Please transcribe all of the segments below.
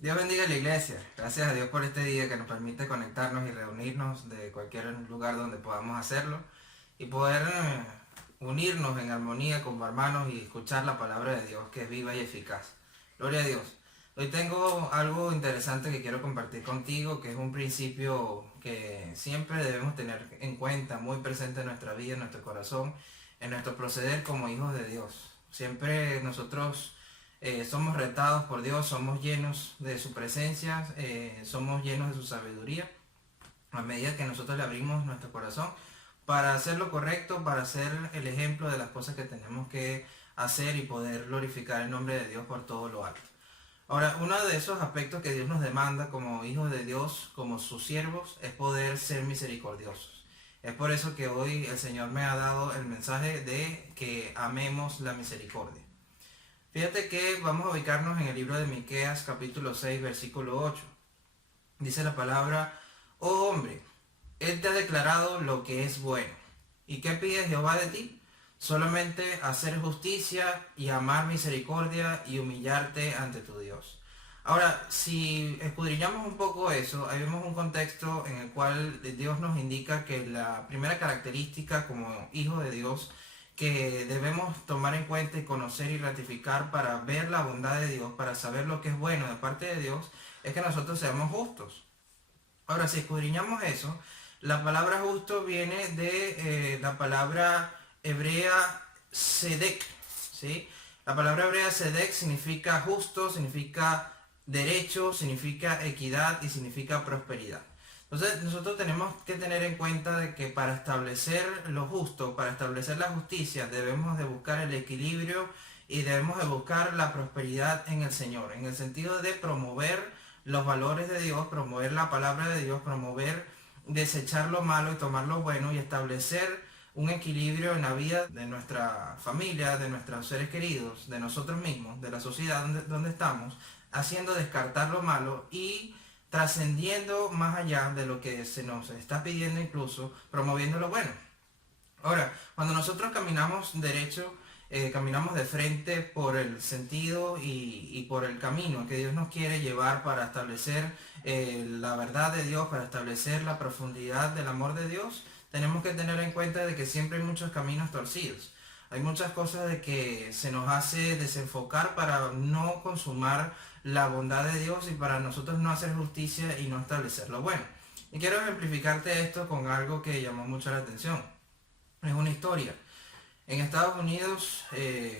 Dios bendiga a la iglesia. Gracias a Dios por este día que nos permite conectarnos y reunirnos de cualquier lugar donde podamos hacerlo y poder unirnos en armonía como hermanos y escuchar la palabra de Dios que es viva y eficaz. Gloria a Dios. Hoy tengo algo interesante que quiero compartir contigo, que es un principio que siempre debemos tener en cuenta, muy presente en nuestra vida, en nuestro corazón, en nuestro proceder como hijos de Dios. Siempre nosotros somos retados por Dios, somos llenos de su presencia, somos llenos de su sabiduría, a medida que nosotros le abrimos nuestro corazón para hacer lo correcto, para ser el ejemplo de las cosas que tenemos que hacer y poder glorificar el nombre de Dios por todo lo alto. Ahora, uno de esos aspectos que Dios nos demanda como hijos de Dios, como sus siervos, es poder ser misericordiosos. Es por eso que hoy el Señor me ha dado el mensaje de que amemos la misericordia. Fíjate que vamos a ubicarnos en el libro de Miqueas capítulo 6 versículo 8. Dice la palabra: oh hombre, Él te ha declarado lo que es bueno. ¿Y qué pide Jehová de ti? Solamente hacer justicia y amar misericordia y humillarte ante tu Dios. Ahora, si escudriñamos un poco eso, ahí vemos un contexto en el cual Dios nos indica que la primera característica como hijo de Dios que debemos tomar en cuenta y conocer y ratificar para ver la bondad de Dios, para saber lo que es bueno de parte de Dios, es que nosotros seamos justos. Ahora, si escudriñamos eso, la palabra justo viene de la palabra hebrea sedek, ¿sí? La palabra hebrea sedek significa justo, significa derecho, significa equidad y significa prosperidad. Entonces nosotros tenemos que tener en cuenta de que para establecer lo justo, para establecer la justicia, debemos de buscar el equilibrio y debemos de buscar la prosperidad en el Señor, en el sentido de promover los valores de Dios, promover la palabra de Dios, promover desechar lo malo y tomar lo bueno y establecer un equilibrio en la vida de nuestra familia, de nuestros seres queridos, de nosotros mismos, de la sociedad donde estamos, haciendo descartar lo malo y trascendiendo más allá de lo que se nos está pidiendo, incluso promoviendo lo bueno. Ahora, cuando nosotros caminamos derecho, caminamos de frente por el sentido y por el camino que Dios nos quiere llevar para establecer la verdad de Dios, para establecer la profundidad del amor de Dios, tenemos que tener en cuenta de que siempre hay muchos caminos torcidos. Hay muchas cosas de que se nos hace desenfocar para no consumar la bondad de Dios y para nosotros no hacer justicia y no establecer lo bueno. Y quiero ejemplificarte esto con algo que llamó mucho la atención. Es una historia. En Estados Unidos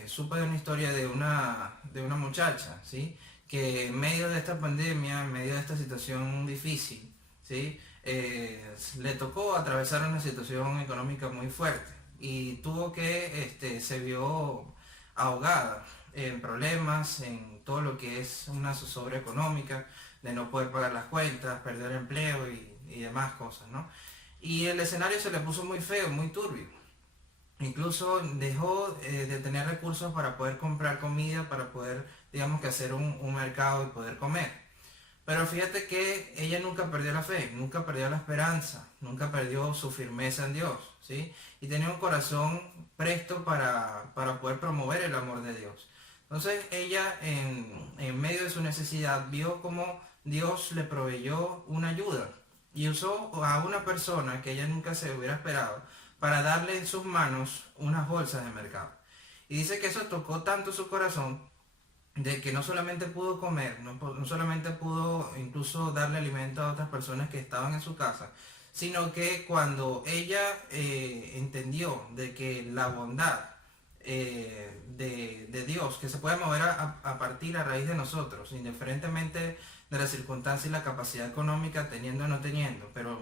supe de una historia de una muchacha, ¿sí? Que en medio de esta pandemia, en medio de esta situación difícil, ¿sí? Le tocó atravesar una situación económica muy fuerte y tuvo que, se vio ahogada en problemas, en todo lo que es una zozobra económica, de no poder pagar las cuentas, perder empleo y demás cosas, ¿no? Y el escenario se le puso muy feo, muy turbio. Incluso dejó de tener recursos para poder comprar comida, para poder, digamos que hacer un mercado y poder comer. Pero fíjate que ella nunca perdió la fe, nunca perdió la esperanza, nunca perdió su firmeza en Dios, ¿sí? Y tenía un corazón presto para poder promover el amor de Dios. Entonces ella en medio de su necesidad vio como Dios le proveyó una ayuda y usó a una persona que ella nunca se hubiera esperado para darle en sus manos unas bolsas de mercado. Y dice que eso tocó tanto su corazón de que no solamente pudo comer, no solamente pudo incluso darle alimento a otras personas que estaban en su casa, sino que cuando ella entendió de que la bondad de Dios, que se puede mover a partir a raíz de nosotros, indiferentemente de la circunstancia y la capacidad económica, teniendo o no teniendo, pero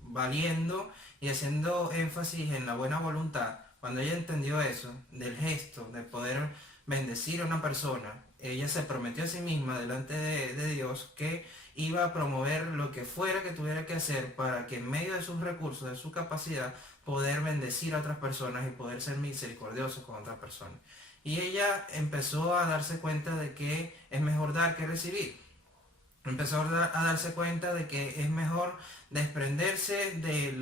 valiendo y haciendo énfasis en la buena voluntad, cuando ella entendió eso, del gesto, de poder bendecir a una persona, ella se prometió a sí misma delante de Dios que iba a promover lo que fuera que tuviera que hacer para que en medio de sus recursos, de su capacidad, poder bendecir a otras personas y poder ser misericordioso con otras personas. Y ella empezó a darse cuenta de que es mejor dar que recibir. Empezó a darse cuenta de que es mejor desprenderse de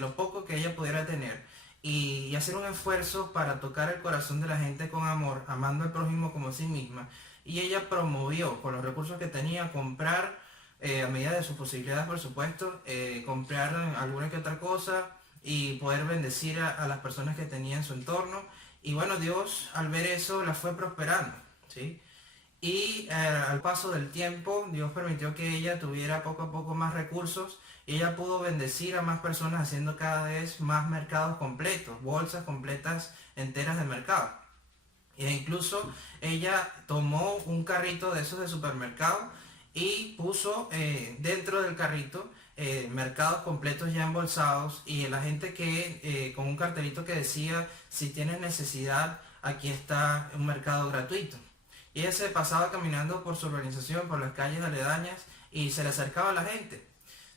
lo poco que ella pudiera tener y hacer un esfuerzo para tocar el corazón de la gente con amor, amando al prójimo como a sí misma. Y ella promovió, con los recursos que tenía, comprar, a medida de sus posibilidades, por supuesto, comprar alguna que otra cosa y poder bendecir a las personas que tenía en su entorno. Y bueno, Dios al ver eso la fue prosperando, ¿sí? Y al paso del tiempo, Dios permitió que ella tuviera poco a poco más recursos y ella pudo bendecir a más personas haciendo cada vez más mercados completos, bolsas completas enteras de mercado. E incluso ella tomó un carrito de esos de supermercado y puso dentro del carrito mercados completos ya embolsados y la gente que con un cartelito que decía: si tienes necesidad, aquí está un mercado gratuito. Y ella se pasaba caminando por su organización, por las calles aledañas, y se le acercaba a la gente,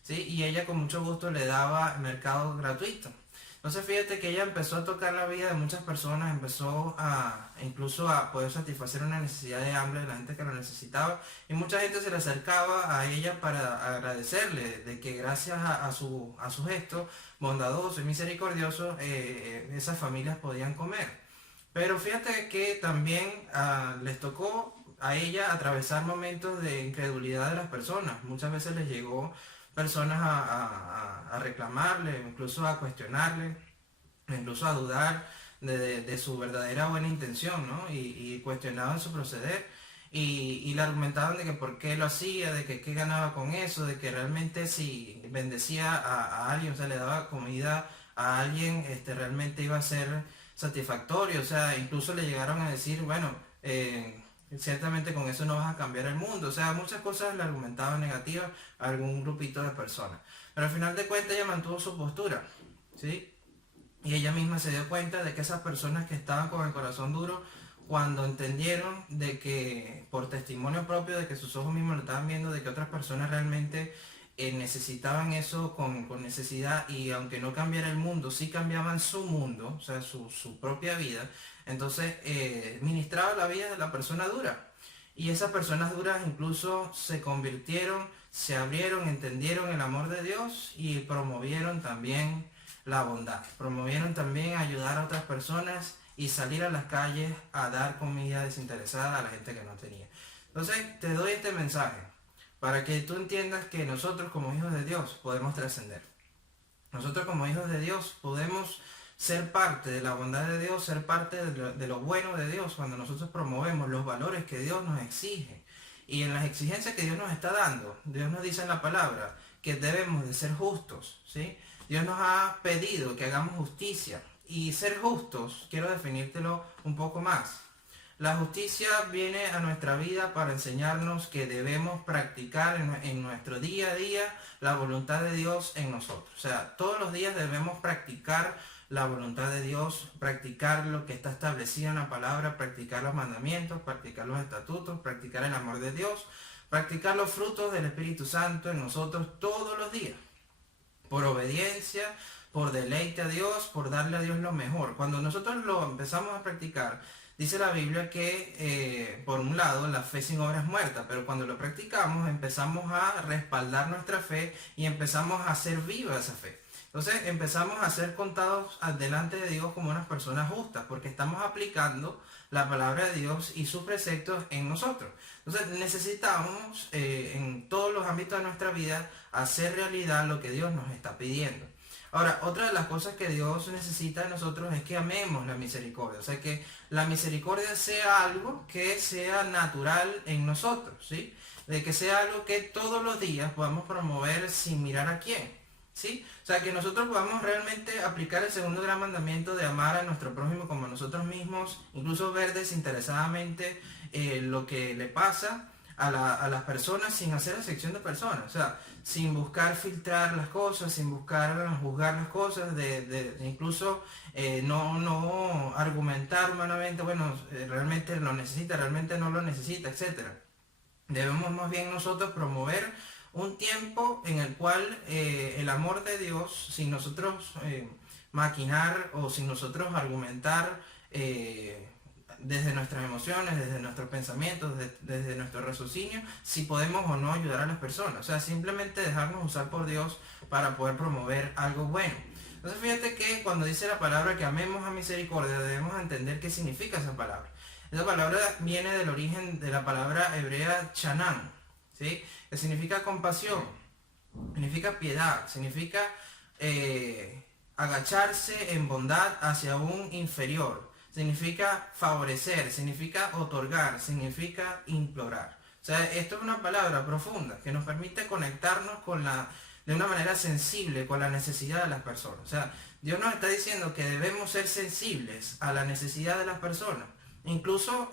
¿sí? Y ella con mucho gusto le daba mercado gratuito. Entonces fíjate que ella empezó a tocar la vida de muchas personas, empezó a incluso a poder satisfacer una necesidad de hambre de la gente que lo necesitaba, y mucha gente se le acercaba a ella para agradecerle de que gracias a su gesto bondadoso y misericordioso esas familias podían comer. Pero fíjate que también les tocó a ella atravesar momentos de incredulidad de las personas. Muchas veces les llegó personas a reclamarle, incluso a cuestionarle, incluso a dudar de su verdadera buena intención, ¿no? Y cuestionaban su proceder y le argumentaban de que por qué lo hacía, de que qué ganaba con eso, de que realmente si bendecía a alguien, o sea, le daba comida a alguien, realmente iba a ser satisfactorio. O sea, incluso le llegaron a decir, bueno, ciertamente con eso no vas a cambiar el mundo. O sea, muchas cosas le argumentaban negativas a algún grupito de personas. Pero al final de cuentas ella mantuvo su postura, ¿sí? Y ella misma se dio cuenta de que esas personas que estaban con el corazón duro, cuando entendieron de que, por testimonio propio, de que sus ojos mismos lo estaban viendo, de que otras personas realmente necesitaban eso con necesidad, y aunque no cambiara el mundo, sí cambiaban su mundo, o sea, su propia vida. Entonces ministraba la vida de la persona dura. Y esas personas duras incluso se convirtieron, se abrieron, entendieron el amor de Dios y promovieron también la bondad. Promovieron también ayudar a otras personas y salir a las calles a dar comida desinteresada a la gente que no tenía. Entonces te doy este mensaje para que tú entiendas que nosotros como hijos de Dios podemos trascender. Nosotros como hijos de Dios podemos ser parte de la bondad de Dios, ser parte de lo bueno de Dios cuando nosotros promovemos los valores que Dios nos exige. Y en las exigencias que Dios nos está dando, Dios nos dice en la palabra que debemos de ser justos, ¿sí? Dios nos ha pedido que hagamos justicia. Y ser justos, quiero definírtelo un poco más. La justicia viene a nuestra vida para enseñarnos que debemos practicar en nuestro día a día la voluntad de Dios en nosotros. O sea, todos los días debemos practicar la voluntad de Dios, practicar lo que está establecido en la palabra, practicar los mandamientos, practicar los estatutos, practicar el amor de Dios, practicar los frutos del Espíritu Santo en nosotros todos los días. Por obediencia, por deleite a Dios, por darle a Dios lo mejor. Cuando nosotros lo empezamos a practicar, dice la Biblia que, por un lado, la fe sin obra es muerta, pero cuando lo practicamos empezamos a respaldar nuestra fe y empezamos a hacer viva esa fe. Entonces empezamos a ser contados delante de Dios como unas personas justas, porque estamos aplicando la palabra de Dios y sus preceptos en nosotros. Entonces necesitamos en todos los ámbitos de nuestra vida hacer realidad lo que Dios nos está pidiendo. Ahora, otra de las cosas que Dios necesita de nosotros es que amemos la misericordia. O sea, que la misericordia sea algo que sea natural en nosotros, ¿sí? De que sea algo que todos los días podamos promover sin mirar a quién, ¿sí? O sea, que nosotros podamos realmente aplicar el segundo gran mandamiento de amar a nuestro prójimo como a nosotros mismos, incluso ver desinteresadamente lo que le pasa a las personas sin hacer excepción de personas. O sea, sin buscar filtrar las cosas, sin buscar juzgar las cosas, incluso no argumentar humanamente, bueno, realmente lo necesita, realmente no lo necesita, etc. Debemos más bien nosotros promover un tiempo en el cual el amor de Dios, sin nosotros maquinar o sin nosotros argumentar desde nuestras emociones, desde nuestros pensamientos, desde nuestro raciocinio, si podemos o no ayudar a las personas. O sea, simplemente dejarnos usar por Dios para poder promover algo bueno. Entonces fíjate que cuando dice la palabra que amemos a misericordia, debemos entender qué significa esa palabra. Esa palabra viene del origen de la palabra hebrea chanán, ¿sí? Que significa compasión, significa piedad, significa agacharse en bondad hacia un inferior, significa favorecer, significa otorgar, significa implorar. O sea, esto es una palabra profunda que nos permite conectarnos de una manera sensible con la necesidad de las personas. O sea, Dios nos está diciendo que debemos ser sensibles a la necesidad de las personas. Incluso,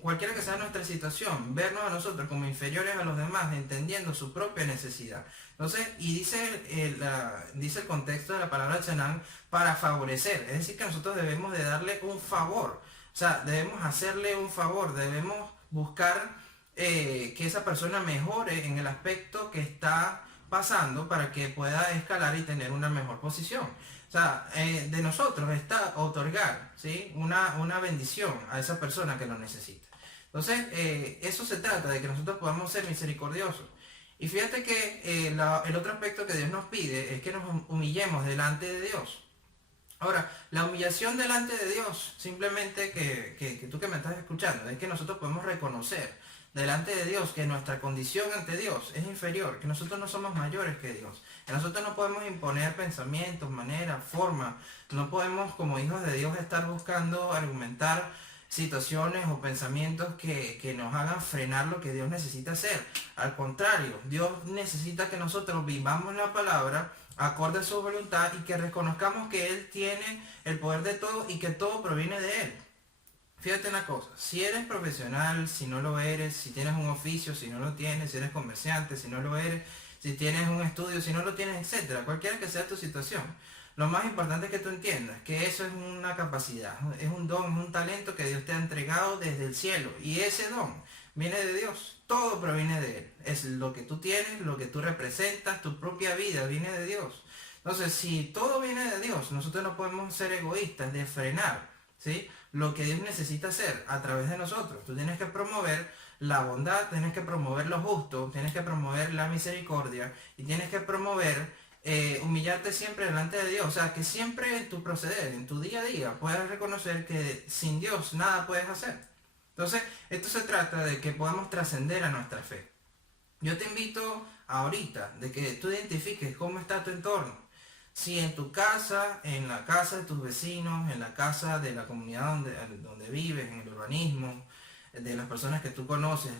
cualquiera que sea nuestra situación, vernos a nosotros como inferiores a los demás, entendiendo su propia necesidad. Entonces, y dice el contexto de la palabra chanán, para favorecer. Es decir, que nosotros debemos de darle un favor. O sea, debemos hacerle un favor, debemos buscar que esa persona mejore en el aspecto que está pasando para que pueda escalar y tener una mejor posición. O sea, de nosotros está otorgar, ¿sí? una bendición a esa persona que lo necesita. Entonces, eso se trata, de que nosotros podamos ser misericordiosos. Y fíjate que el otro aspecto que Dios nos pide es que nos humillemos delante de Dios. Ahora, la humillación delante de Dios, simplemente que tú que me estás escuchando, es que nosotros podemos reconocer delante de Dios que nuestra condición ante Dios es inferior, que nosotros no somos mayores que Dios. Que nosotros no podemos imponer pensamientos, maneras, formas. No podemos, como hijos de Dios, estar buscando argumentar situaciones o pensamientos que nos hagan frenar lo que Dios necesita hacer. Al contrario, Dios necesita que nosotros vivamos la palabra acorde a su voluntad y que reconozcamos que Él tiene el poder de todo y que todo proviene de Él. Fíjate una cosa, si eres profesional, si no lo eres, si tienes un oficio, si no lo tienes, si eres comerciante, si no lo eres, si tienes un estudio, si no lo tienes, etcétera, cualquiera que sea tu situación, lo más importante es que tú entiendas que eso es una capacidad, es un don, es un talento que Dios te ha entregado desde el cielo, y ese don viene de Dios, todo proviene de Él, es lo que tú tienes, lo que tú representas, tu propia vida viene de Dios. Entonces, si todo viene de Dios, nosotros no podemos ser egoístas de frenar, ¿sí?, lo que Dios necesita hacer a través de nosotros. Tú tienes que promover la bondad, tienes que promover lo justo, tienes que promover la misericordia y tienes que promover humillarte siempre delante de Dios. O sea, que siempre en tu proceder, en tu día a día, puedas reconocer que sin Dios nada puedes hacer. Entonces, esto se trata de que podamos trascender a nuestra fe. Yo te invito ahorita de que tú identifiques cómo está tu entorno. Si en tu casa, en la casa de tus vecinos, en la casa de la comunidad donde vives, en el urbanismo, de las personas que tú conoces,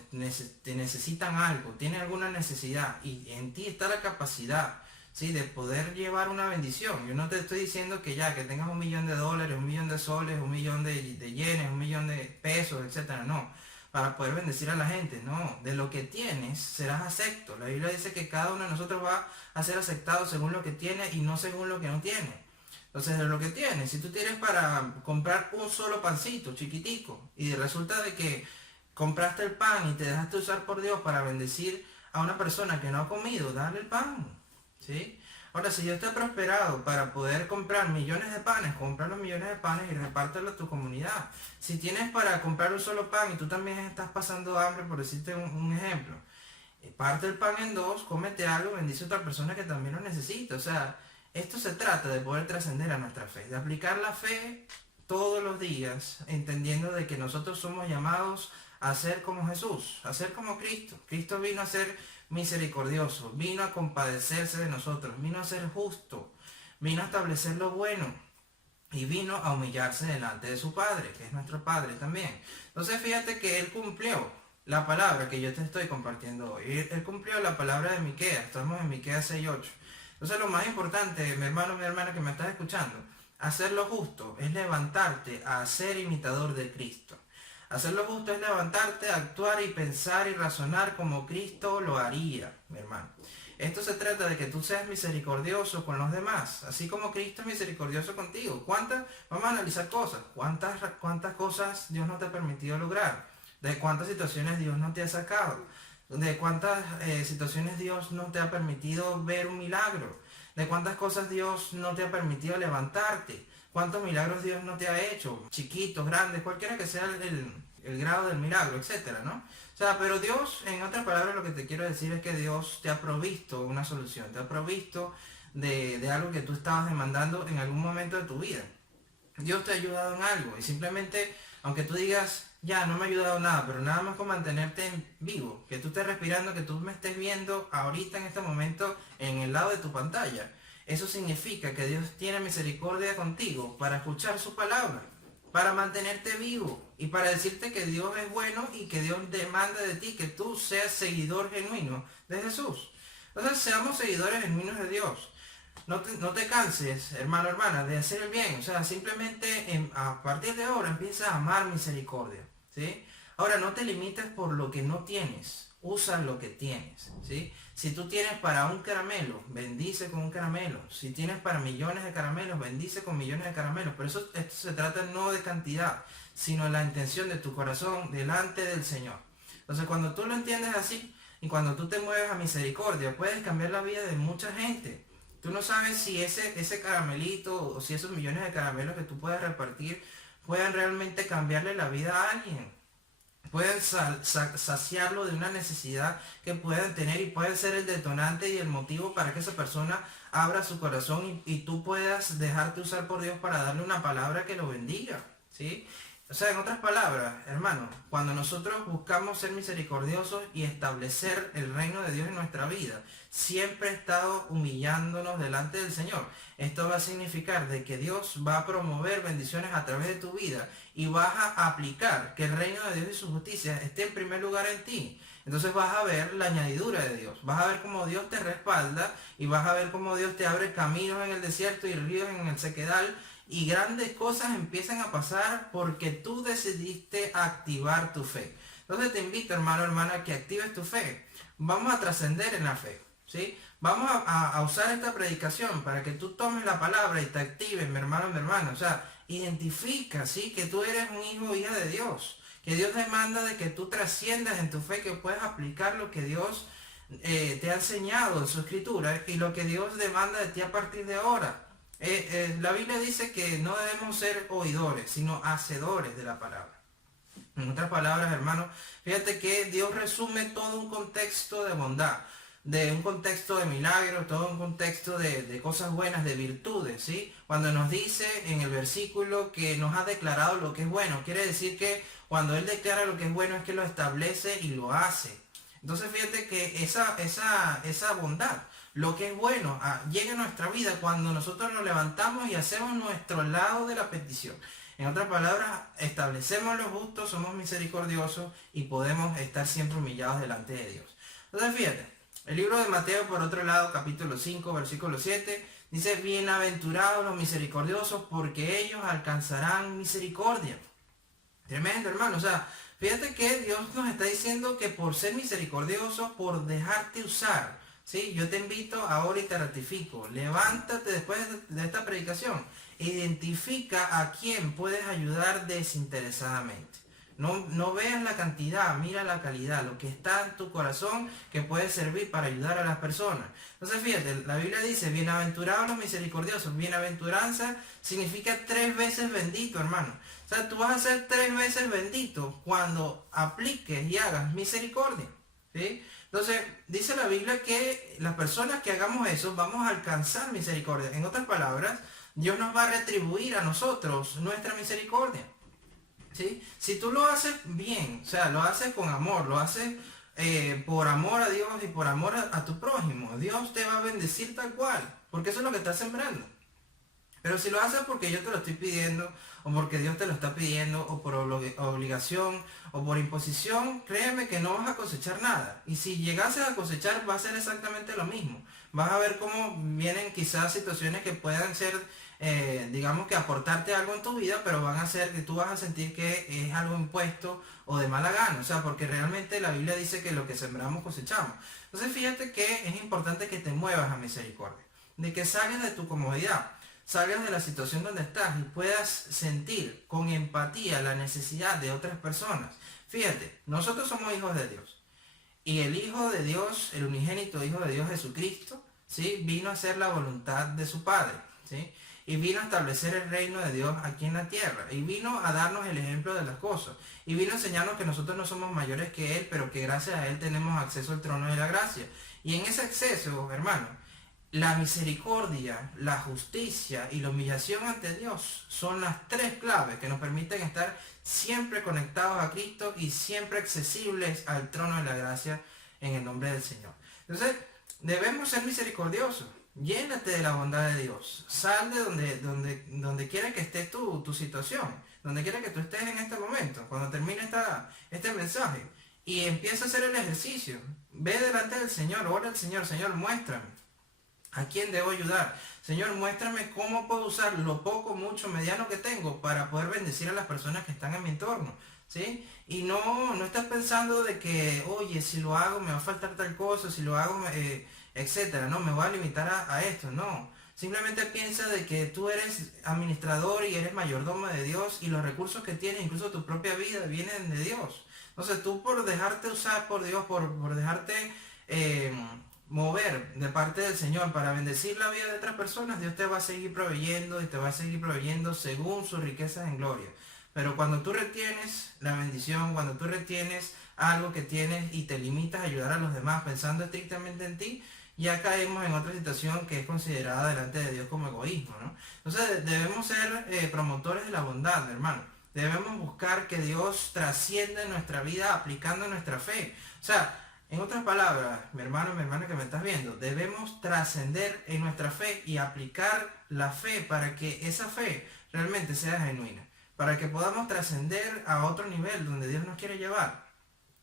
te necesitan algo, tienen alguna necesidad y en ti está la capacidad, ¿sí?, de poder llevar una bendición. Yo no te estoy diciendo que ya, que tengas $1.000.000, $1.000.000, $1.000.000 de yenes, $1.000.000 de pesos, etcétera, no, para poder bendecir a la gente, no, de lo que tienes serás acepto. La Biblia dice que cada uno de nosotros va a ser aceptado según lo que tiene y no según lo que no tiene. Entonces, de lo que tienes, si tú tienes para comprar un solo pancito chiquitico y resulta de que compraste el pan y te dejaste usar por Dios para bendecir a una persona que no ha comido, dale el pan, ¿sí? Ahora, si Dios te ha prosperado para poder comprar millones de panes, compra los millones de panes y repártelo a tu comunidad. Si tienes para comprar un solo pan y tú también estás pasando hambre, por decirte un ejemplo, parte el pan en dos, cómete algo, bendice a otra persona que también lo necesita. O sea, esto se trata de poder trascender a nuestra fe, de aplicar la fe todos los días, entendiendo de que nosotros somos llamados a ser como Jesús, a ser como Cristo. Cristo vino a ser misericordioso, vino a compadecerse de nosotros, vino a ser justo, vino a establecer lo bueno y vino a humillarse delante de su Padre, que es nuestro Padre también. Entonces fíjate que Él cumplió la palabra que yo te estoy compartiendo hoy. Él cumplió la palabra de Miqueas, estamos en Miqueas 6:8. Entonces lo más importante, mi hermano, mi hermana que me estás escuchando, hacer lo justo es levantarte a ser imitador de Cristo. Hacer lo justo es levantarte, actuar y pensar y razonar como Cristo lo haría, mi hermano. Esto se trata de que tú seas misericordioso con los demás, así como Cristo es misericordioso contigo. Vamos a analizar cosas. ¿Cuántas cosas Dios no te ha permitido lograr? ¿De cuántas situaciones Dios no te ha sacado? ¿De cuántas situaciones Dios no te ha permitido ver un milagro? ¿De cuántas cosas Dios no te ha permitido levantarte? ¿Cuántos milagros Dios no te ha hecho? Chiquitos, grandes, cualquiera que sea el grado del milagro, etcétera, ¿no? O sea, pero Dios, en otras palabras, lo que te quiero decir es que Dios te ha provisto una solución, te ha provisto de algo que tú estabas demandando en algún momento de tu vida. Dios te ha ayudado en algo y simplemente, aunque tú digas, ya no me ha ayudado nada, pero nada más con mantenerte vivo, que tú estés respirando, que tú me estés viendo ahorita en este momento en el lado de tu pantalla, eso significa que Dios tiene misericordia contigo para escuchar su palabra, para mantenerte vivo y para decirte que Dios es bueno y que Dios demanda de ti que tú seas seguidor genuino de Jesús. Entonces seamos seguidores genuinos de Dios. No te canses, hermano, hermana, de hacer el bien. O sea, simplemente a partir de ahora empieza a amar misericordia, ¿sí? Ahora, no te limites por lo que no tienes. Usa lo que tienes, ¿sí? Si tú tienes para un caramelo, bendice con un caramelo. Si tienes para millones de caramelos, bendice con millones de caramelos. Pero esto se trata no de cantidad, sino de la intención de tu corazón delante del Señor. Entonces, cuando tú lo entiendes así y cuando tú te mueves a misericordia, puedes cambiar la vida de mucha gente. Tú no sabes si ese caramelito o si esos millones de caramelos que tú puedes repartir pueden realmente cambiarle la vida a alguien. Pueden saciarlo de una necesidad que puedan tener y pueden ser el detonante y el motivo para que esa persona abra su corazón y tú puedas dejarte usar por Dios para darle una palabra que lo bendiga, ¿sí? O sea, en otras palabras, hermano, cuando nosotros buscamos ser misericordiosos y establecer el reino de Dios en nuestra vida, siempre he estado humillándonos delante del Señor. Esto va a significar de que Dios va a promover bendiciones a través de tu vida y vas a aplicar que el reino de Dios y su justicia esté en primer lugar en ti. Entonces vas a ver la añadidura de Dios, vas a ver cómo Dios te respalda y vas a ver cómo Dios te abre caminos en el desierto y ríos en el sequedal. Y grandes cosas empiezan a pasar porque tú decidiste activar tu fe. Entonces te invito, hermano, hermana, a que actives tu fe. Vamos a trascender en la fe, ¿sí? Vamos a usar esta predicación para que tú tomes la palabra y te actives, mi hermano, mi hermana. O sea, identifica, ¿sí? Que tú eres un hijo o hija de Dios. Que Dios demanda de que tú trasciendas en tu fe, que puedas aplicar lo que Dios te ha enseñado en su escritura y lo que Dios demanda de ti a partir de ahora. La Biblia dice que no debemos ser oidores, sino hacedores de la palabra. En otras palabras, hermano, fíjate que Dios resume todo un contexto de bondad, de un contexto de milagros, todo un contexto de cosas buenas, de virtudes, ¿sí? Cuando nos dice en el versículo que nos ha declarado lo que es bueno, quiere decir que cuando Él declara lo que es bueno es que lo establece y lo hace. Entonces fíjate que esa bondad, lo que es bueno, llega a nuestra vida cuando nosotros nos levantamos y hacemos nuestro lado de la petición. En otras palabras, establecemos lo justo, somos misericordiosos y podemos estar siempre humillados delante de Dios. Entonces fíjate, el libro de Mateo, por otro lado, capítulo 5, versículo 7, dice, bienaventurados los misericordiosos porque ellos alcanzarán misericordia. Tremendo, hermano. O sea, fíjate que Dios nos está diciendo que por ser misericordioso, por dejarte usar, ¿sí? Yo te invito ahora y te ratifico. Levántate después de esta predicación. Identifica a quién puedes ayudar desinteresadamente. No veas la cantidad, mira la calidad, lo que está en tu corazón que puede servir para ayudar a las personas. Entonces fíjate, la Biblia dice, bienaventurados los misericordiosos. Bienaventuranza significa 3 veces bendito, hermano. O sea, tú vas a ser 3 veces bendito cuando apliques y hagas misericordia, ¿sí? Entonces, dice la Biblia que las personas que hagamos eso vamos a alcanzar misericordia. En otras palabras, Dios nos va a retribuir a nosotros nuestra misericordia, ¿sí? Si tú lo haces bien, o sea, lo haces con amor, lo haces por amor a Dios y por amor a tu prójimo, Dios te va a bendecir tal cual, porque eso es lo que estás sembrando. Pero si lo haces porque yo te lo estoy pidiendo, o porque Dios te lo está pidiendo, o por obligación, o por imposición, créeme que no vas a cosechar nada. Y si llegases a cosechar, va a ser exactamente lo mismo. Vas a ver cómo vienen quizás situaciones que puedan ser, digamos que aportarte algo en tu vida, pero van a ser que tú vas a sentir que es algo impuesto o de mala gana. O sea, porque realmente la Biblia dice que lo que sembramos cosechamos. Entonces fíjate que es importante que te muevas a misericordia, de que salgas de tu comodidad, salgas de la situación donde estás y puedas sentir con empatía la necesidad de otras personas. Fíjate, nosotros somos hijos de Dios. Y el Hijo de Dios, el unigénito Hijo de Dios Jesucristo, ¿sí? Vino a hacer la voluntad de su Padre, ¿sí? Y vino a establecer el reino de Dios aquí en la tierra. Y vino a darnos el ejemplo de las cosas. Y vino a enseñarnos que nosotros no somos mayores que Él, pero que gracias a Él tenemos acceso al trono de la gracia. Y en ese acceso, hermano, La misericordia, la justicia y la humillación ante Dios son las tres claves que nos permiten estar siempre conectados a Cristo y siempre accesibles al trono de la gracia en el nombre del Señor. Entonces, debemos ser misericordiosos. Llénate de la bondad de Dios. Sal de donde quiera que esté tu situación, donde quiera que tú estés en este momento, cuando termine este mensaje. Y empieza a hacer el ejercicio. Ve delante del Señor, ora al Señor. Señor, muéstrame a quién debo ayudar. Señor, muéstrame cómo puedo usar lo poco, mucho, mediano que tengo para poder bendecir a las personas que están en mi entorno. ¿Sí? Y no estás pensando de que, oye, si lo hago me va a faltar tal cosa, si lo hago, etcétera. No, me voy a limitar a esto. No. Simplemente piensa de que tú eres administrador y eres mayordomo de Dios y los recursos que tienes, incluso tu propia vida, vienen de Dios. Entonces tú por dejarte usar por Dios, por dejarte mover de parte del Señor para bendecir la vida de otras personas, Dios te va a seguir proveyendo y te va a seguir proveyendo según sus riquezas en gloria. Pero cuando tú retienes la bendición, cuando tú retienes algo que tienes y te limitas a ayudar a los demás pensando estrictamente en ti, ya caemos en otra situación que es considerada delante de Dios como egoísmo, ¿no? Entonces debemos ser promotores de la bondad, hermano. Debemos buscar que Dios trascienda en nuestra vida aplicando nuestra fe. O sea, en otras palabras, mi hermano, mi hermana que me estás viendo, debemos trascender en nuestra fe y aplicar la fe para que esa fe realmente sea genuina, para que podamos trascender a otro nivel donde Dios nos quiere llevar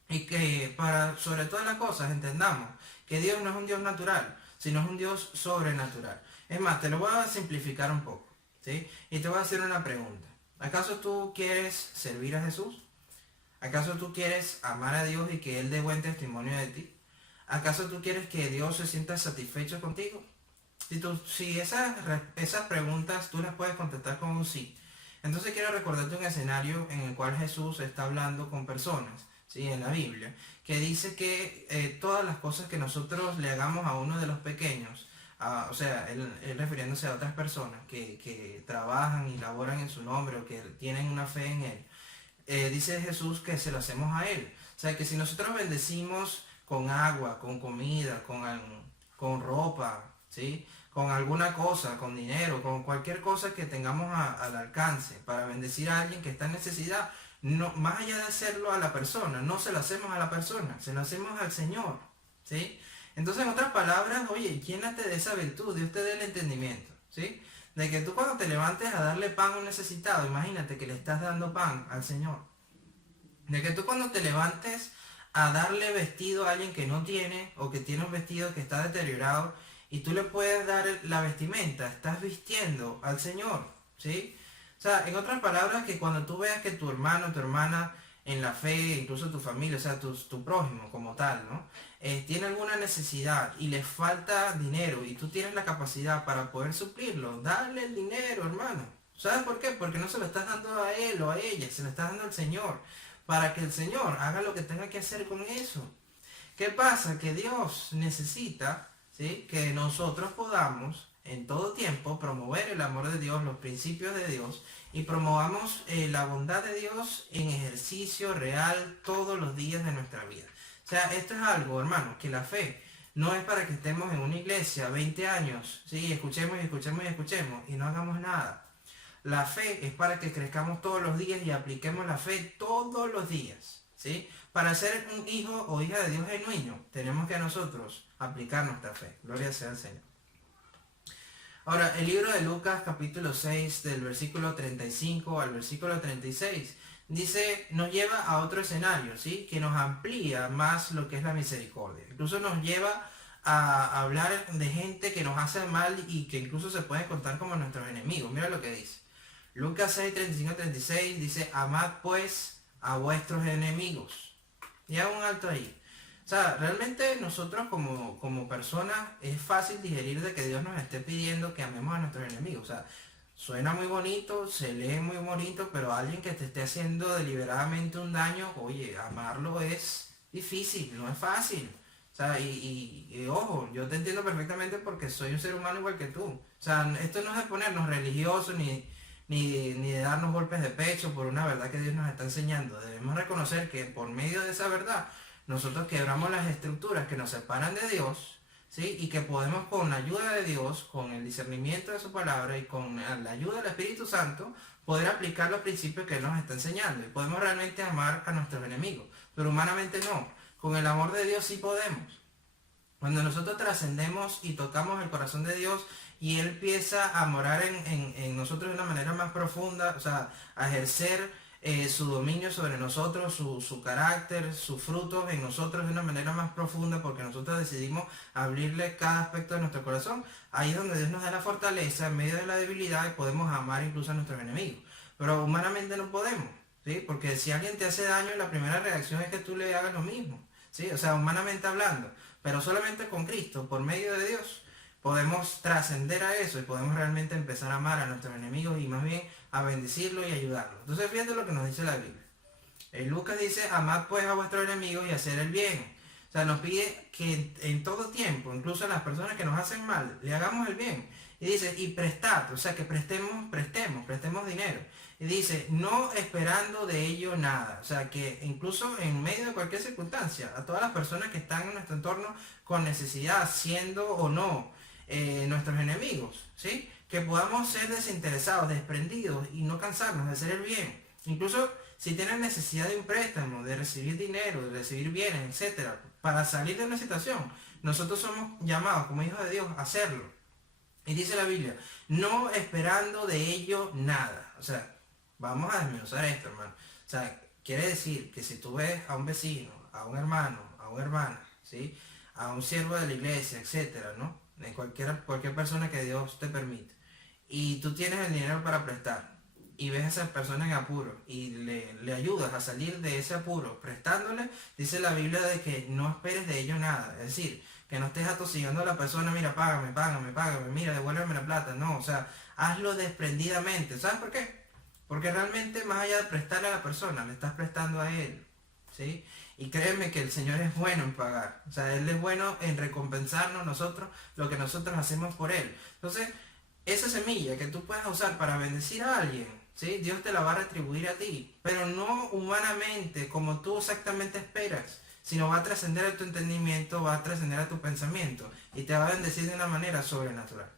y que para sobre todas las cosas entendamos que Dios no es un Dios natural, sino es un Dios sobrenatural. Es más, te lo voy a simplificar un poco, ¿sí? Y te voy a hacer una pregunta. ¿Acaso tú quieres servir a Jesús? ¿Acaso tú quieres amar a Dios y que Él dé buen testimonio de ti? ¿Acaso tú quieres que Dios se sienta satisfecho contigo? Si esas preguntas tú las puedes contestar con un sí, entonces quiero recordarte un escenario en el cual Jesús está hablando con personas, ¿sí? En la Biblia, que dice que todas las cosas que nosotros le hagamos a uno de los pequeños, o sea, él refiriéndose a otras personas que trabajan y laboran en su nombre o que tienen una fe en Él, dice Jesús que se lo hacemos a Él. O sea, que si nosotros bendecimos con agua, con comida, con ropa, ¿sí? Con alguna cosa, con dinero, con cualquier cosa que tengamos al alcance para bendecir a alguien que está en necesidad, no, más allá de hacerlo a la persona, no se lo hacemos a la persona, se lo hacemos al Señor, ¿sí? Entonces, en otras palabras, oye, llénate de esa virtud, Dios te dé el entendimiento, ¿sí? De que tú cuando te levantes a darle pan a un necesitado, imagínate que le estás dando pan al Señor. De que tú cuando te levantes a darle vestido a alguien que no tiene o que tiene un vestido que está deteriorado y tú le puedes dar la vestimenta, estás vistiendo al Señor, ¿sí? O sea, en otras palabras, que cuando tú veas que tu hermano, tu hermana en la fe, incluso tu familia, o sea, tu prójimo como tal, ¿no? Tiene alguna necesidad y le falta dinero y tú tienes la capacidad para poder suplirlo, dale el dinero, hermano. ¿Sabes por qué? Porque no se lo estás dando a él o a ella, se lo estás dando al Señor, para que el Señor haga lo que tenga que hacer con eso. ¿Qué pasa? Que Dios necesita, ¿sí?, que nosotros podamos en todo tiempo promover el amor de Dios, los principios de Dios y promovamos la bondad de Dios en ejercicio real todos los días de nuestra vida. O sea, esto es algo, hermano, que la fe no es para que estemos en una iglesia 20 años, ¿sí? Escuchemos y escuchemos y escuchemos y no hagamos nada. La fe es para que crezcamos todos los días y apliquemos la fe todos los días, ¿sí? Para ser un hijo o hija de Dios genuino, tenemos que nosotros aplicar nuestra fe. Gloria sea al Señor. Ahora, el libro de Lucas capítulo 6, del versículo 35 al versículo 36, dice, nos lleva a otro escenario, ¿sí? Que nos amplía más lo que es la misericordia. Incluso nos lleva a hablar de gente que nos hace mal y que incluso se puede contar como nuestros enemigos. Mira lo que dice. Lucas 6, 35 36 dice, amad pues a vuestros enemigos. Y hago un alto ahí. O sea, realmente nosotros como personas es fácil digerir de que Dios nos esté pidiendo que amemos a nuestros enemigos. O sea, suena muy bonito, se lee muy bonito, pero alguien que te esté haciendo deliberadamente un daño, oye, amarlo es difícil, no es fácil. O sea, y ojo, yo te entiendo perfectamente porque soy un ser humano igual que tú. O sea, esto no es de ponernos religiosos ni de darnos golpes de pecho por una verdad que Dios nos está enseñando. Debemos reconocer que por medio de esa verdad nosotros quebramos las estructuras que nos separan de Dios, ¿sí? Y que podemos con la ayuda de Dios, con el discernimiento de su palabra y con la ayuda del Espíritu Santo, poder aplicar los principios que Él nos está enseñando. Y podemos realmente amar a nuestros enemigos, pero humanamente no. Con el amor de Dios sí podemos. Cuando nosotros trascendemos y tocamos el corazón de Dios y Él empieza a morar en nosotros de una manera más profunda, o sea, a ejercer su dominio sobre nosotros, su carácter, sus frutos en nosotros de una manera más profunda, porque nosotros decidimos abrirle cada aspecto de nuestro corazón, ahí es donde Dios nos da la fortaleza en medio de la debilidad y podemos amar incluso a nuestros enemigos. Pero humanamente no podemos, ¿sí? Porque si alguien te hace daño, la primera reacción es que tú le hagas lo mismo, ¿sí? O sea, humanamente hablando. Pero solamente con Cristo, por medio de Dios, podemos trascender a eso y podemos realmente empezar a amar a nuestros enemigos y más bien a bendecirlos y ayudarlos. Entonces fíjate lo que nos dice la Biblia. Lucas dice, amad pues a vuestros enemigos y hacer el bien. O sea, nos pide que en todo tiempo, incluso a las personas que nos hacen mal, le hagamos el bien. Y dice, y prestad, o sea, que prestemos dinero. Y dice, no esperando de ello nada. O sea, que incluso en medio de cualquier circunstancia, a todas las personas que están en nuestro entorno con necesidad, siendo o no nuestros enemigos, ¿sí? Que podamos ser desinteresados, desprendidos y no cansarnos de hacer el bien. Incluso si tienen necesidad de un préstamo, de recibir dinero, de recibir bienes, etcétera, para salir de una situación, nosotros somos llamados como hijos de Dios a hacerlo. Y dice la Biblia, no esperando de ello nada. O sea, vamos a desmenuzar esto, hermano. O sea, quiere decir que si tú ves a un vecino, a un hermano, a una hermana, ¿sí? A un siervo de la iglesia, etcétera, ¿no? De cualquier persona que Dios te permite, y tú tienes el dinero para prestar, y ves a esa persona en apuro, y le ayudas a salir de ese apuro, prestándole, dice la Biblia de que no esperes de ello nada. Es decir, que no estés atosigando a la persona, mira, págame, mira, devuélveme la plata. No, o sea, hazlo desprendidamente. ¿Sabes por qué? Porque realmente más allá de prestarle a la persona, le estás prestando a Él, ¿sí? Y créeme que el Señor es bueno en pagar. O sea, Él es bueno en recompensarnos nosotros lo que nosotros hacemos por Él. Entonces, esa semilla que tú puedas usar para bendecir a alguien, ¿sí? Dios te la va a retribuir a ti. Pero no humanamente, como tú exactamente esperas, sino va a trascender a tu entendimiento, va a trascender a tu pensamiento y te va a bendecir de una manera sobrenatural.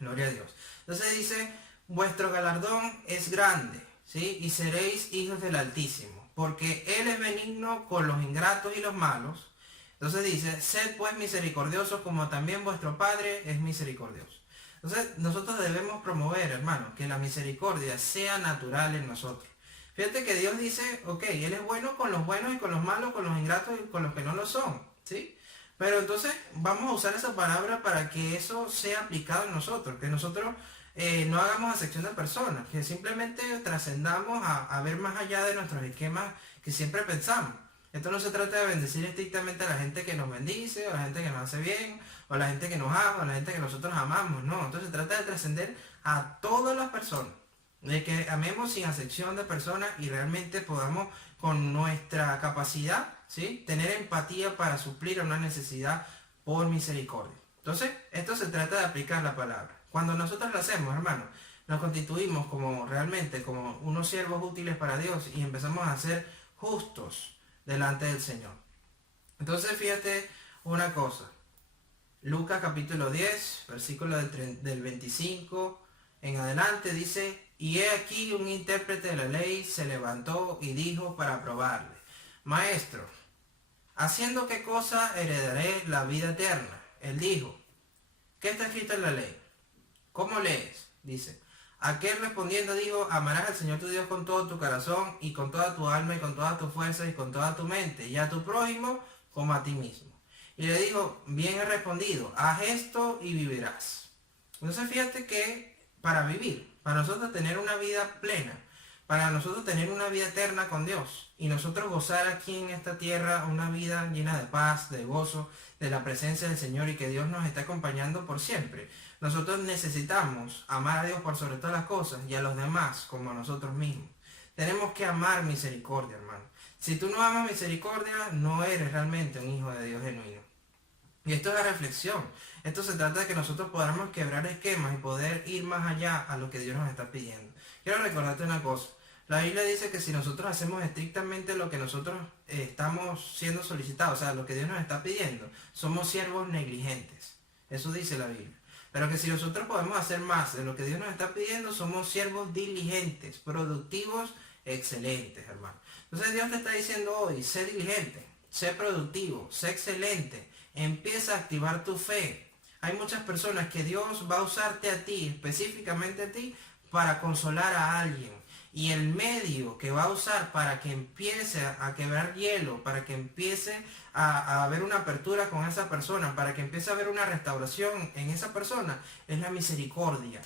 Gloria a Dios. Entonces dice, vuestro galardón es grande, ¿sí? Y seréis hijos del Altísimo, porque Él es benigno con los ingratos y los malos. Entonces dice, sed pues misericordiosos como también vuestro Padre es misericordioso. Entonces nosotros debemos promover, hermano, que la misericordia sea natural en nosotros. Fíjate que Dios dice, ok, Él es bueno con los buenos y con los malos, con los ingratos y con los que no lo son, ¿sí? Pero entonces vamos a usar esa palabra para que eso sea aplicado en nosotros, que nosotros no hagamos acepción de personas, que simplemente trascendamos a ver más allá de nuestros esquemas que siempre pensamos. Esto no se trata de bendecir estrictamente a la gente que nos bendice, o a la gente que nos hace bien, o a la gente que nos ama, o a la gente que nosotros amamos, no. Entonces se trata de trascender a todas las personas, de que amemos sin acepción de personas y realmente podamos con nuestra capacidad, ¿sí? Tener empatía para suplir una necesidad por misericordia. Entonces, esto se trata de aplicar la palabra. Cuando nosotros lo hacemos, hermano, nos constituimos como realmente como unos siervos útiles para Dios y empezamos a ser justos delante del Señor. Entonces, fíjate una cosa. Lucas capítulo 10, versículo del 25 en adelante dice, y he aquí un intérprete de la ley se levantó y dijo para probarle, Maestro, ¿haciendo qué cosa heredaré la vida eterna? Él dijo, ¿qué está escrito en la ley? ¿Cómo lees? Dice, aquel respondiendo dijo, amarás al Señor tu Dios con todo tu corazón y con toda tu alma y con toda tu fuerza y con toda tu mente, y a tu prójimo como a ti mismo. Y le dijo, bien he respondido, haz esto y vivirás. Entonces fíjate que para vivir, para nosotros tener una vida plena, para nosotros tener una vida eterna con Dios y nosotros gozar aquí en esta tierra una vida llena de paz, de gozo, de la presencia del Señor y que Dios nos está acompañando por siempre, nosotros necesitamos amar a Dios por sobre todas las cosas y a los demás como a nosotros mismos. Tenemos que amar misericordia, hermano. Si tú no amas misericordia, no eres realmente un hijo de Dios genuino. Y esto es la reflexión. Esto se trata de que nosotros podamos quebrar esquemas y poder ir más allá a lo que Dios nos está pidiendo. Quiero recordarte una cosa. La Biblia dice que si nosotros hacemos estrictamente lo que nosotros estamos siendo solicitados, o sea, lo que Dios nos está pidiendo, somos siervos negligentes. Eso dice la Biblia. Pero que si nosotros podemos hacer más de lo que Dios nos está pidiendo, somos siervos diligentes, productivos, excelentes, hermano. Entonces Dios te está diciendo hoy, sé diligente, sé productivo, sé excelente, empieza a activar tu fe. Hay muchas personas que Dios va a usarte a ti, específicamente a ti, para consolar a alguien. Y el medio que va a usar para que empiece a quebrar hielo, para que empiece a haber una apertura con esa persona, para que empiece a haber una restauración en esa persona, es la misericordia.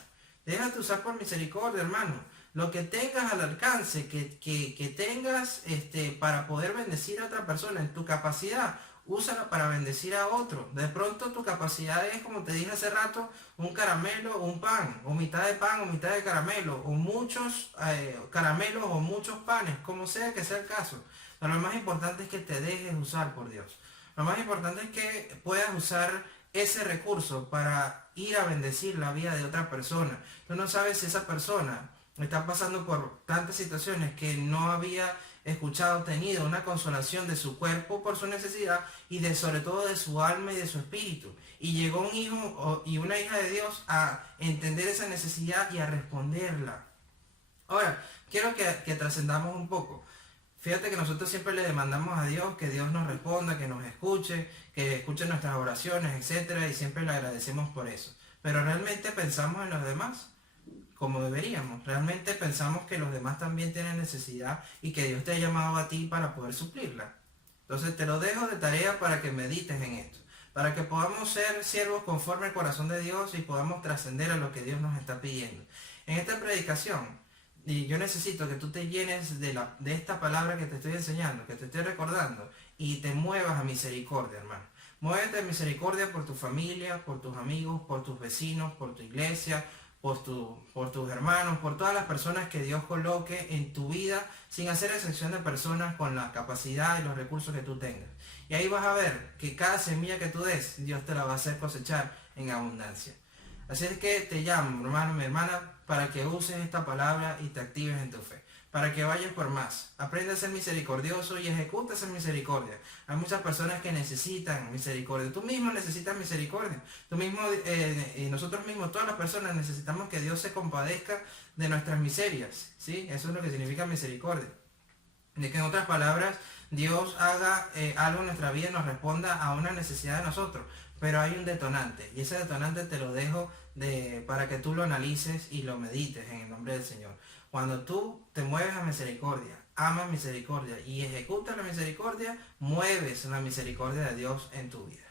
Déjate usar por misericordia, hermano. Lo que tengas al alcance, que tengas para poder bendecir a otra persona en tu capacidad, úsala para bendecir a otro. De pronto tu capacidad es, como te dije hace rato, un caramelo o un pan, o mitad de pan o mitad de caramelo, o muchos caramelos o muchos panes, como sea que sea el caso. Pero lo más importante es que te dejes usar por Dios. Lo más importante es que puedas usar ese recurso para ir a bendecir la vida de otra persona. Tú no sabes si esa persona está pasando por tantas situaciones que no había escuchado, tenido una consolación de su cuerpo por su necesidad y sobre todo de su alma y de su espíritu. Y llegó un hijo y una hija de Dios a entender esa necesidad y a responderla. Ahora, quiero que trascendamos un poco. Fíjate que nosotros siempre le demandamos a Dios que Dios nos responda, que nos escuche, que escuche nuestras oraciones, etcétera, y siempre le agradecemos por eso. Pero realmente pensamos en los demás como deberíamos. Realmente pensamos que los demás también tienen necesidad y que Dios te ha llamado a ti para poder suplirla. Entonces te lo dejo de tarea para que medites en esto, para que podamos ser siervos conforme al corazón de Dios y podamos trascender a lo que Dios nos está pidiendo. En esta predicación, y yo necesito que tú te llenes de esta palabra que te estoy enseñando, que te estoy recordando, y te muevas a misericordia, hermano. Muévete a misericordia por tu familia, por tus amigos, por tus vecinos, por tu iglesia, por tus hermanos, por todas las personas que Dios coloque en tu vida, sin hacer excepción de personas con la capacidad y los recursos que tú tengas. Y ahí vas a ver que cada semilla que tú des, Dios te la va a hacer cosechar en abundancia. Así es que te llamo, hermano, mi hermana, para que uses esta palabra y te actives en tu fe, para que vayas por más. Aprende a ser misericordioso y ejecuta esa misericordia. Hay muchas personas que necesitan misericordia. Tú mismo necesitas misericordia. Tú mismo, nosotros mismos, todas las personas necesitamos que Dios se compadezca de nuestras miserias. ¿Sí? Eso es lo que significa misericordia. De que en otras palabras, Dios haga algo en nuestra vida y nos responda a una necesidad de nosotros. Pero hay un detonante. Y ese detonante te lo dejo para que tú lo analices y lo medites en el nombre del Señor. Cuando tú te mueves a misericordia, amas misericordia y ejecutas la misericordia, mueves la misericordia de Dios en tu vida.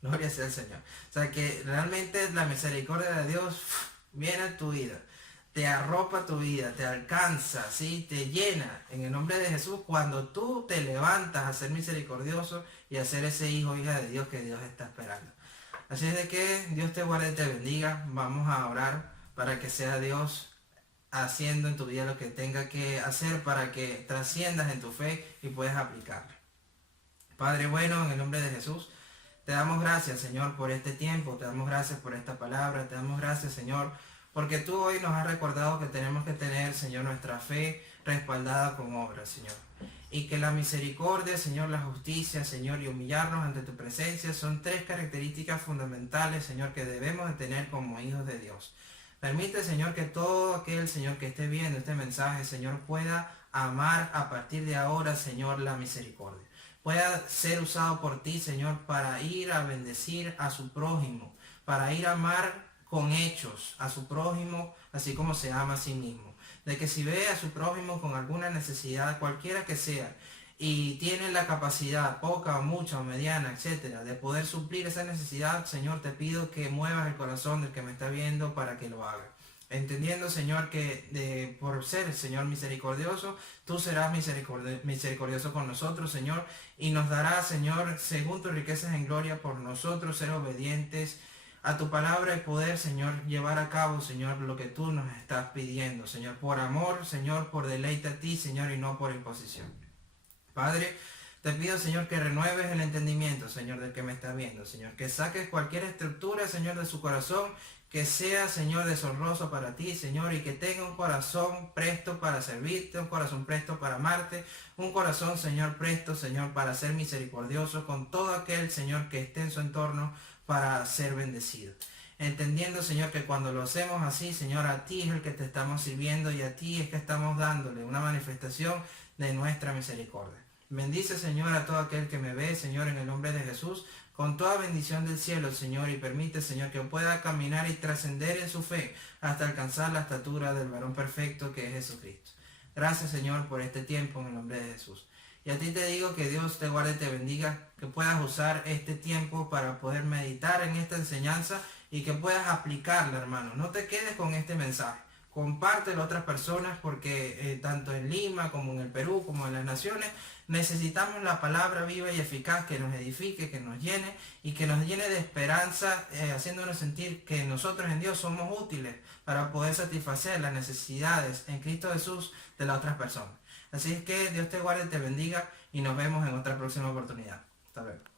Gloria sea al Señor. O sea que realmente la misericordia de Dios viene a tu vida, te arropa tu vida, te alcanza, ¿sí? Te llena en el nombre de Jesús cuando tú te levantas a ser misericordioso y a ser ese hijo o hija de Dios que Dios está esperando. Así es de que Dios te guarde y te bendiga. Vamos a orar para que sea Dios haciendo en tu vida lo que tenga que hacer para que trasciendas en tu fe y puedas aplicarla. Padre bueno, en el nombre de Jesús, te damos gracias, Señor, por este tiempo, te damos gracias por esta palabra, te damos gracias, Señor, porque tú hoy nos has recordado que tenemos que tener, Señor, nuestra fe respaldada con obras, Señor. Y que la misericordia, Señor, la justicia, Señor, y humillarnos ante tu presencia son tres características fundamentales, Señor, que debemos de tener como hijos de Dios. Permite, Señor, que todo aquel, Señor, que esté viendo este mensaje, Señor, pueda amar a partir de ahora, Señor, la misericordia. Pueda ser usado por ti, Señor, para ir a bendecir a su prójimo, para ir a amar con hechos a su prójimo, así como se ama a sí mismo. De que si ve a su prójimo con alguna necesidad, cualquiera que sea, y tiene la capacidad, poca o mucha o mediana, etcétera, de poder suplir esa necesidad, Señor, te pido que muevas el corazón del que me está viendo para que lo haga. Entendiendo, Señor, que por ser, Señor, misericordioso, tú serás misericordioso con nosotros, Señor, y nos darás, Señor, según tus riquezas en gloria, por nosotros ser obedientes a tu palabra y poder, Señor, llevar a cabo, Señor, lo que tú nos estás pidiendo, Señor, por amor, Señor, por deleite a ti, Señor, y no por imposición. Padre, Te pido, Señor, que renueves el entendimiento, Señor, del que me está viendo, Señor. Que saques cualquier estructura, Señor, de su corazón, que sea, Señor, deshonroso para ti, Señor, y que tenga un corazón presto para servirte, un corazón presto para amarte, un corazón, Señor, presto, Señor, para ser misericordioso con todo aquel, Señor, que esté en su entorno para ser bendecido. Entendiendo, Señor, que cuando lo hacemos así, Señor, a ti es el que te estamos sirviendo y a ti es que estamos dándole una manifestación de nuestra misericordia. Bendice, Señor, a todo aquel que me ve, Señor, en el nombre de Jesús, con toda bendición del cielo, Señor, y permite, Señor, que pueda caminar y trascender en su fe hasta alcanzar la estatura del varón perfecto que es Jesucristo. Gracias, Señor, por este tiempo en el nombre de Jesús. Y a ti te digo que Dios te guarde y te bendiga, que puedas usar este tiempo para poder meditar en esta enseñanza y que puedas aplicarla, hermano. No te quedes con este mensaje. Compártelo a otras personas porque tanto en Lima como en el Perú como en las naciones necesitamos la palabra viva y eficaz que nos edifique, que nos llene y que nos llene de esperanza, haciéndonos sentir que nosotros en Dios somos útiles para poder satisfacer las necesidades en Cristo Jesús de las otras personas. Así es que Dios te guarde y te bendiga y nos vemos en otra próxima oportunidad. Hasta luego.